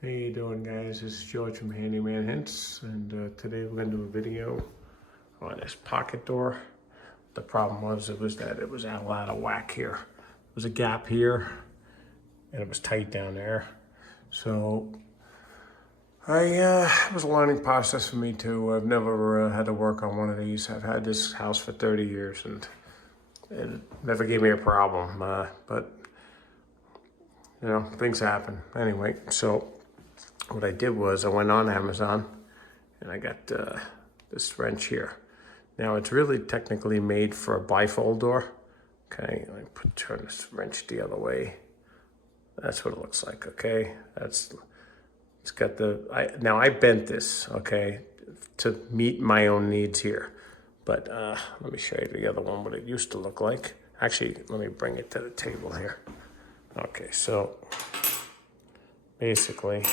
How you doing, guys? This is George from Handyman Hints, and today we're going to do a video on this pocket door. The problem was it was out of whack here. There was a gap here, and it was tight down there. So it was a learning process for me too. I've never had to work on one of these. I've had this house for 30 years, and it never gave me a problem. But you know, things happen. Anyway, so what I did was I went on Amazon and I got this wrench here. Now it's really technically made for a bifold door. Okay, let me turn this wrench the other way. That's what it looks like. Okay, it's got now I bent this, okay, to meet my own needs here. But let me show you the other one, what it used to look like. Actually, let me bring it to the table here. Okay, so basically,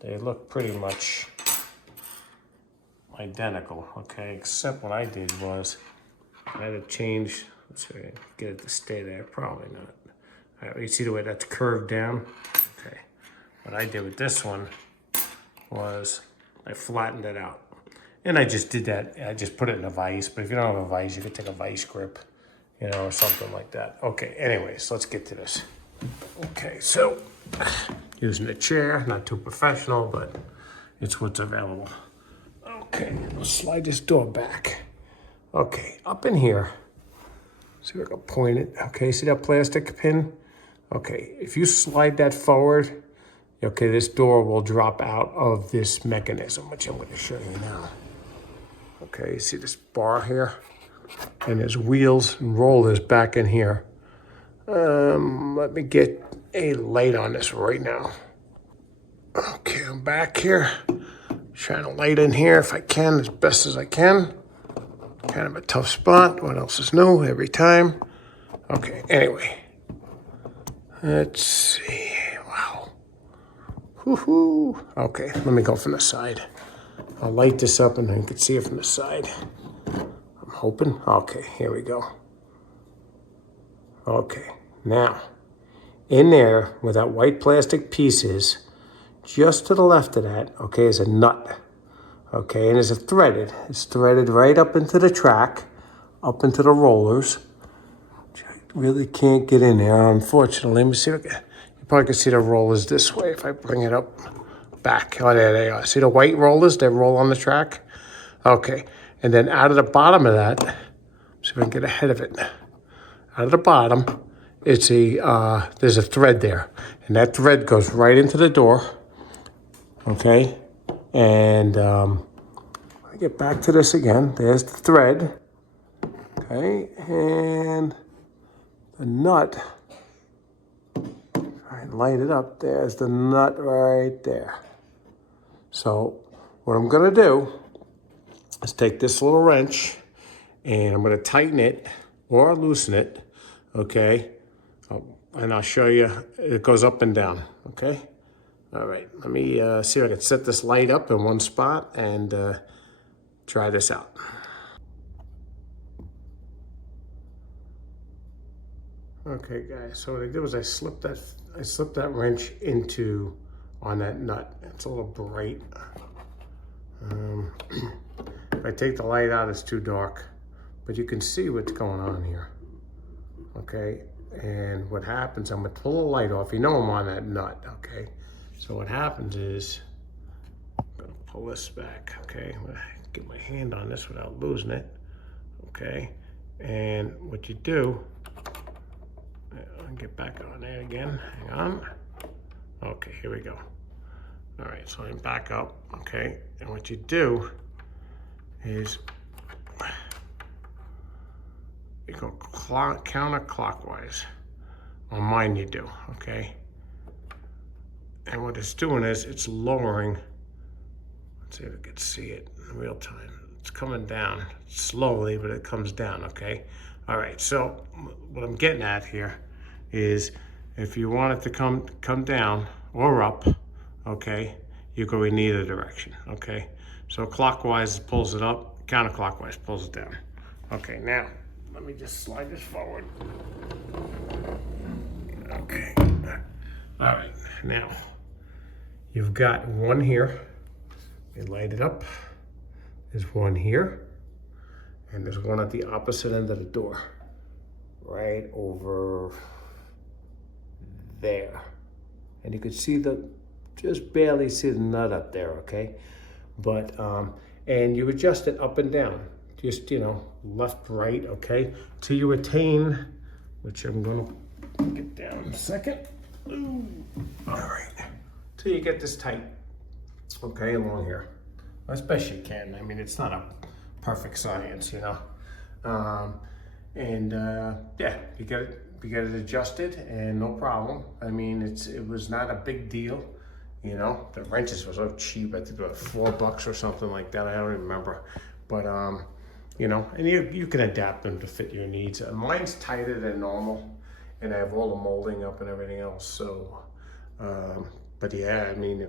they look pretty much identical, okay? Except what I did was I had to change, let's see if I can get it to stay there, probably not. All right, you see the way that's curved down? Okay, what I did with this one was I flattened it out. And I just did that, I just put it in a vise, but if you don't have a vise, you could take a vise grip, you know, or something like that. Okay, anyways, let's get to this. Okay, so using a chair, not too professional, but it's what's available. Okay, we'll slide this door back. Okay, up in here, see if I can point it. Okay, see that plastic pin? Okay, if you slide that forward, okay, this door will drop out of this mechanism, which I'm gonna show you now. Okay, see this bar here? And there's wheels and rollers back in here. Let me get a light on this right now. Okay, I'm back here. Trying to light in here if I can, as best as I can. Kind of a tough spot. What else is new every time? Okay, anyway. Let's see. Wow. Woohoo. Okay, let me go from the side. I'll light this up and then you can see it from the side. I'm hoping. Okay, here we go. Okay, now, in there where that white plastic piece is, just to the left of that, okay, is a nut. Okay, and it's threaded right up into the track, up into the rollers. I really can't get in there, unfortunately. Let me see, you probably can see the rollers this way if I bring it up back. Oh, there they are. See the white rollers? They roll on the track. Okay, and then out of the bottom of that, see if I can get ahead of it. Out of the bottom, it's there's a thread there, and that thread goes right into the door. Okay, and I get back to this again. There's the thread. Okay, and the nut. All right, light it up. There's the nut right there. So what I'm gonna do is take this little wrench, and I'm gonna tighten it or loosen it. Okay, and I'll show you. It goes up and down. Okay. All right, let me see if I can set this light up in one spot and try this out. Okay, guys, so what I did was I slipped that wrench on that nut. It's a little bright. If I take the light out, it's too dark, but you can see what's going on here. Okay, and what happens, I'm gonna pull the light off. You know I'm on that nut, okay? So what happens is, I'm gonna pull this back, okay? I'm gonna get my hand on this without losing it, okay? And what you do, I'll get back on there again, hang on. Okay, here we go. All right, so I'm back up, okay? And what you do is, you go counterclockwise. On mine you do, okay? And what it's doing is it's lowering, let's see if I can see it in real time. It's coming down slowly, but it comes down, okay? All right, so what I'm getting at here is if you want it to come down or up, okay, you go in either direction, okay? So clockwise pulls it up, counterclockwise pulls it down. Okay, now, let me just slide this forward. Okay. All right, now, You've got one here. You light it up. There's one here. And there's one at the opposite end of the door. Right over there. And you can see just barely see the nut up there, okay? But, and you adjust it up and down. Just, you know, left, right, okay? Till you attain, which I'm gonna get down in a second. Ooh. All right. Till you get this tight, okay, along here. As best you can. I mean, it's not a perfect science, you know. Yeah, you get it adjusted, and no problem. I mean, it was not a big deal, you know. The wrenches were so cheap. I think they were $4 or something like that. I don't even remember, but you know, and you can adapt them to fit your needs. Mine's tighter than normal, and I have all the molding up and everything else. So, but yeah, I mean,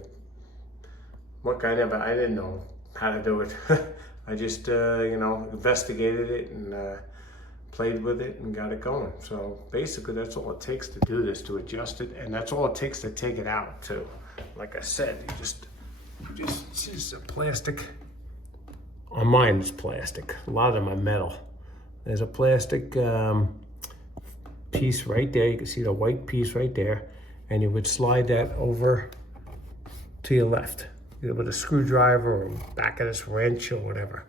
look, I didn't know how to do it. I just, you know, investigated it and played with it and got it going. So basically that's all it takes to do this, to adjust it. And that's all it takes to take it out too. Like I said, you just it's a plastic. On mine it's plastic. A lot of them are metal. There's a plastic piece right there. You can see the white piece right there. And you would slide that over to your left, either with a screwdriver or back of this wrench or whatever.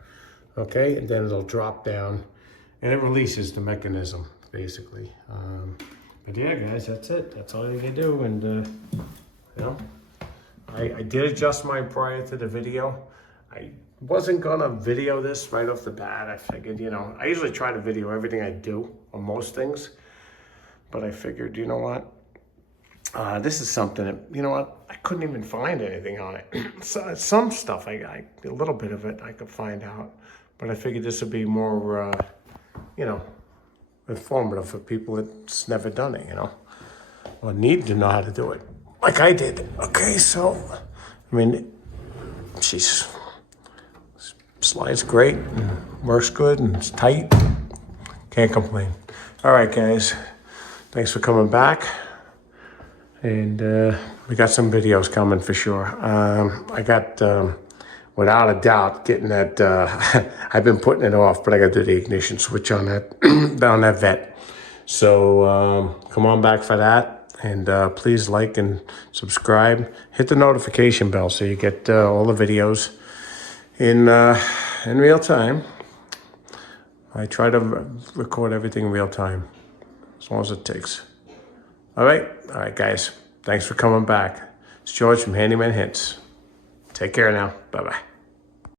Okay, and then it'll drop down and it releases the mechanism, basically. But yeah, guys, that's it. That's all you can do. And you know, I did adjust mine prior to the video. I wasn't gonna video this right off the bat. I figured, you know, I usually try to video everything I do, or most things, but I figured, you know what? This is something that, you know what, I couldn't even find anything on it. So, some stuff, a little bit of it I could find out, but I figured this would be more, you know, informative for people that's never done it, you know, or need to know how to do it, like I did. Okay, so, I mean, she's slides great, and works good, and it's tight. Can't complain. All right, guys, thanks for coming back. And we got some videos coming for sure. I got, without a doubt, getting that, I've been putting it off, but I got to do the ignition switch on that, on that vet. So come on back for that. And please like and subscribe. Hit the notification bell so you get all the videos in real time. I try to record everything in real time, as long as it takes. All right, guys. Thanks for coming back. It's George from Handyman Hints. Take care now. Bye-bye.